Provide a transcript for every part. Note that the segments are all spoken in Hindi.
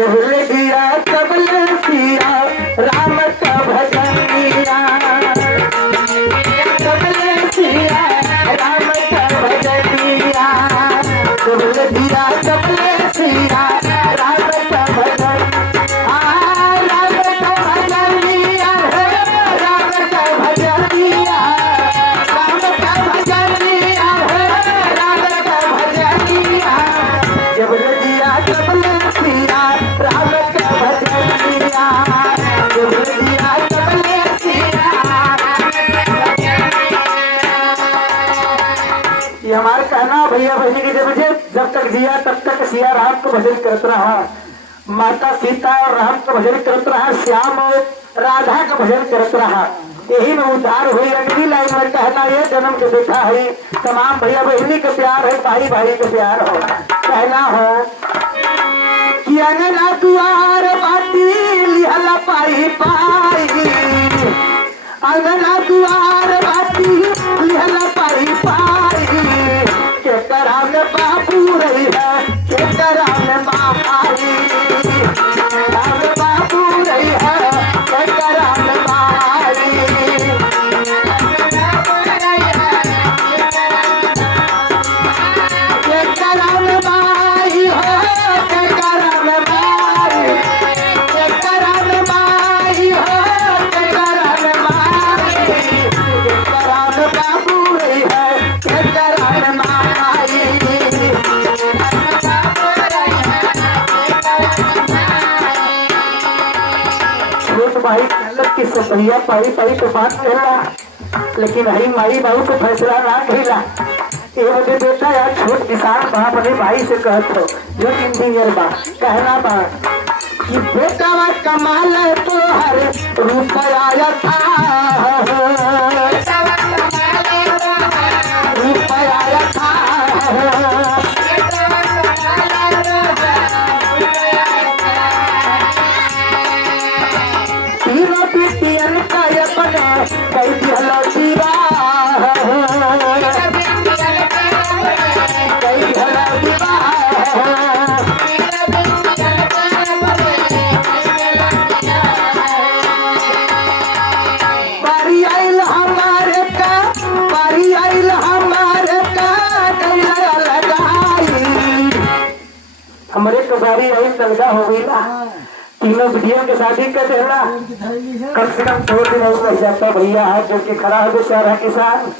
जब ले दिया तब ले सिया राम का भजनिया, तब ले सिया राम का भजनिया, जब ले दिया तब ले सिया राम का भजन, राम का भजनिया है, राम का भजनिया, राम का भजनिया है, राम का भजनिया, जब ले दिया तब ले सिया राम का भजनिया, जब ले दिया तब ले सिया। ये हमारा कहना भैया बहनी की जब तक जिया तब तक सिया राम को भजन करता रहा, माता सीता और राम का भजन करता रहा, श्याम और राधा का भजन करता रहा, यही में उद्धार हुई। अगली लाइन में कहना ये जन्म के देखा है तमाम भैया बहनी का प्यार है, भाई भाई का प्यार हो। कहना हो कि अंगना दुआर बाटी लिहला पाई पाई, अंगना दुआर बाटी लिहला पाई पाई, के करा में बाबू रही है, के करा में माँ आई, राम बाबू रही है, के करा में माँ आई, के करा में माई हो, के करा में माई, के करा में माई हो, के करा में माई, के करा में बाबू रही है, के करा में माँ आई। छोट भाई कहलक कि सपहिया पाई पाई तो बात कहला, लेकिन हरी माई बाबू को फैसला ना कहला। ये मुझे बेटा यार छोट किसान बा अपने भाई से कहत हो जो इंजीनियर बा, कहना बा कि बेटा वा कमाल तो हर रुपया था, रुपया था, तीनों पिटियन का अपने कई दिहलो दीवा, कई दिहलो दीवा, बारी आइल हमारे का, बारी आइल हमारे का गैया लगाई, हमरे को बारी आइल तलगा हो गई ना, तीनों बिटियों के शादी कर देना, कम से कम 2 दिन और रह जाता भैया हाथ जो कि खड़ा हो बेचारा किसान,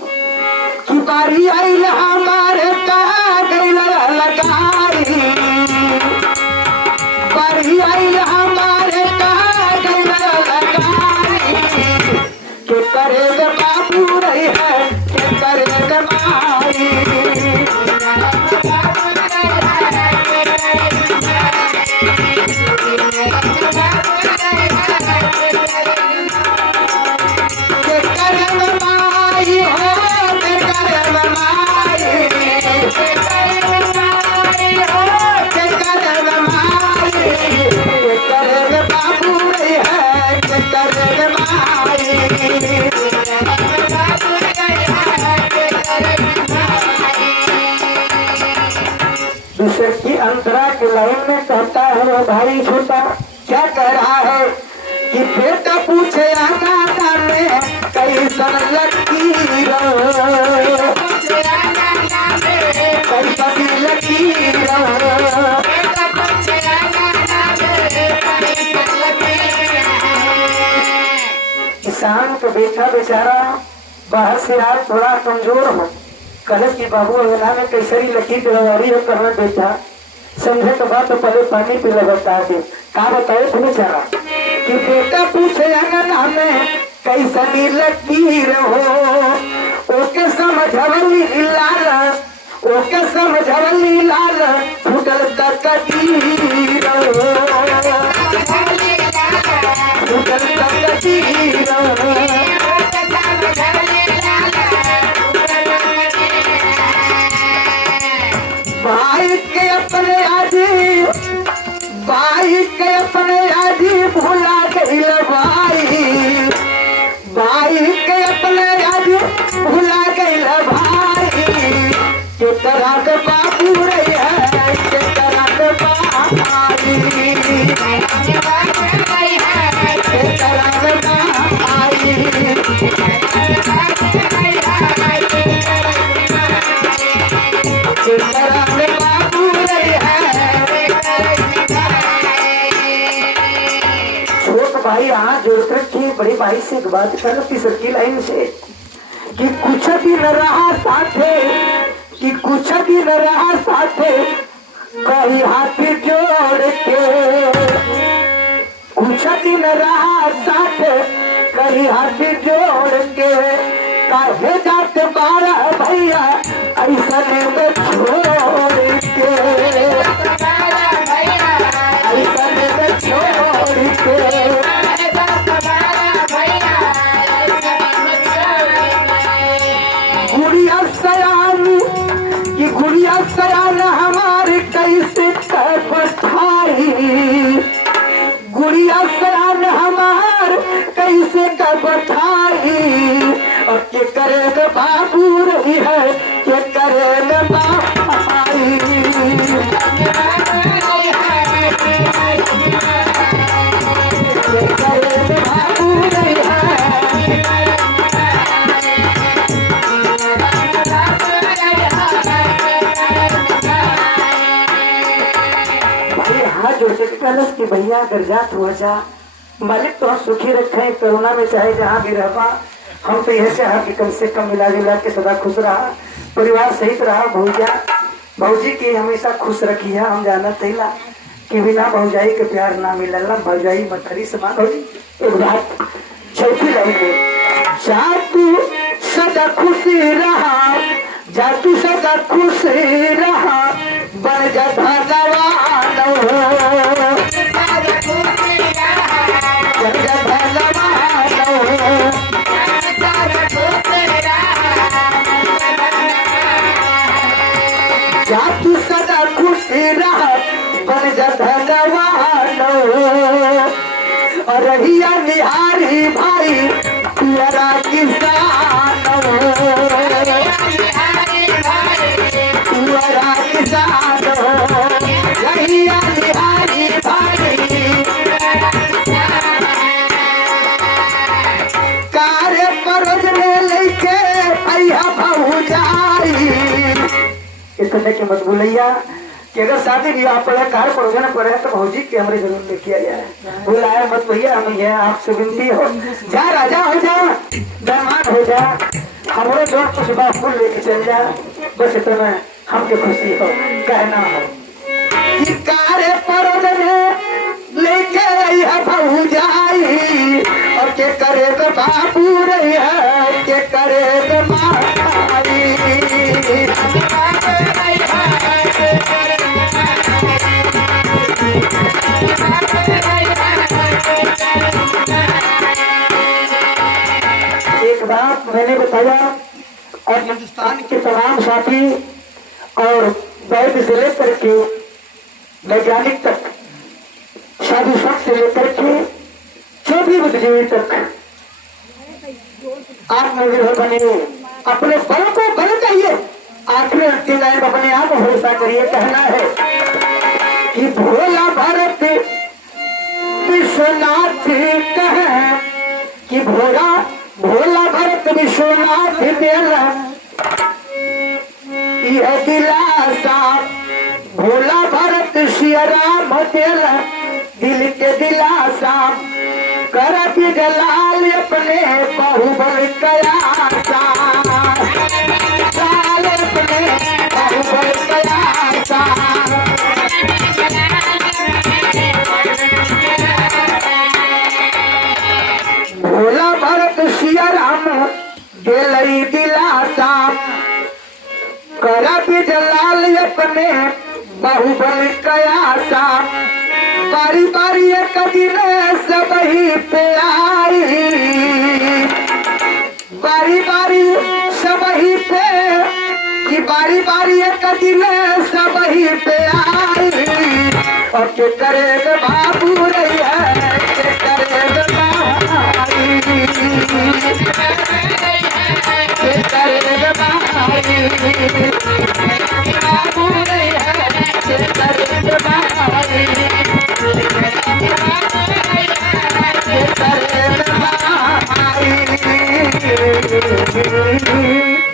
कि बारी आइल हमारे का गैया लगाई, बारी आइल हमारे का गैया लगाई, के करेगा बाबू रही है, के करेगा माई, के करेगा माई हो, के करेगा माई, के करेगा माई हो, के करेगा माई, के करेगा बाबू रही है, के करेगा माई। दूसरे की अंतरा के लाइन में कहता है वो भाई छोटा क्या कह रहा है कि बेटा पूछे आना में कैसन लकीर, कैसन लकीर, किसान को बेटा बेचारा बाहर से आए थोड़ा कमजोर हो, कहे कि बाबू अंगना में कैसरी लकीर लवारी हो करना बेटा, समझे तो बात तो पहले पानी पी ले बता दे, का बताए तुम बेचारा कि बेटा पूछे अंगना में कैसनी लकीर हो, ओके समझवली लाल, ओके समझवली लाल, फुटल तक तीर, फुटल तक तीर, भाई के अपने आजी, भाई के अपने आजी भुला गई भाई, भाई के अपने आजी भुला गई भाई, के तरह के बाबू रही है, के तरह के बाबू बड़ी भाई से एक बात कर तीसर की लाइन से कि कुछ दिन रहा साथे, कि कुछ दिन रहा साथे कहीं हाथ जोड़ के, कुछ दिन रहा साथे कहीं हाथ जोड़ के, काहे जाते बारा भैया ऐसा में छोड़ के, ऐसा में छोड़ के। गुड़िया सयान की गुड़िया सयान हमारे कैसे बैठाई, गुड़िया सयान हमार कैसे बैठाई, और के करे बाबू रही है के करे बाई, के करे बाबू रही है। कलश की भैया अगर जात हुआ जा मालिक तो सुखी रखे कोरोना में चाहे जहाँ भी रहबा, हम तो यह चाह कि कम से कम मिला जुला के सदा खुश रहा, परिवार सहित रहा। भौजा भौजी की हमेशा खुश रखी है। हम जाना तैला कि बिना भौजाई के प्यार ना मिलला, भौजाई मथरी समान हो। एक बात चौथी लाइन में जातू सदा खुशी रहा, जातू सदा खुशी रहा, बन जा भगवान जातू सदा खुशी रहा, बन जा भगवान, और रहिया निहारी भाई प्यारा किसान, प्यारा किसान, रहिया निहारी भाई कार्य परोजने लेके भैया भौजाई। इतने के मत भूलैया कि अगर शादी ब्याह पड़े कार्य परोजन पड़े तो भौजी के हमारे जरूर लेके आ जाए। बुलाया मत भैया, हम ये आपसे विनती हो जा, राजा हो जा, दामाद हो जा, हमारे जोड़ कुछ बात फूल लेके चल जा, बस इतना हमके खुशी हो कहना हो कि कार्य परोजन लेके आई भौजाई, और के करे तो बाबू रही है के करे तो माई। एक बात मैंने बताया और हिंदुस्तान के तमाम साथी और वैद्य से लेकर के वैज्ञानिक तक, साधु संत से लेकर के जो भी बुद्धिजीवी तक आत्मनिर्भर बने, अपने बल को बल चाहिए, आखिरी अंतिम लाइन अपने आप भरोसा करिए। कहना है कि भोला भरत विश्वनाथ कहे कि भोला भरत विश्वनाथ देला यह दिलासा, भोला भरत सिया राम देला दिल के दिलासा, कर जलाल अपने बाहुबल कयासा, अपने बाहुबल कयासा। भोला भरत सिया राम दिलई दिलासा, कर जलाल अपने बाहुबल कयासा, बारी बारी एक दिन सब ही पे आई, बारी बारी सब ही पे कि बारी बारी एक दिन सब ही पे आई, और के करे बाबू रही है के करे भाई, के करे भाई, बाबू रही है के करे भाई, Thank you.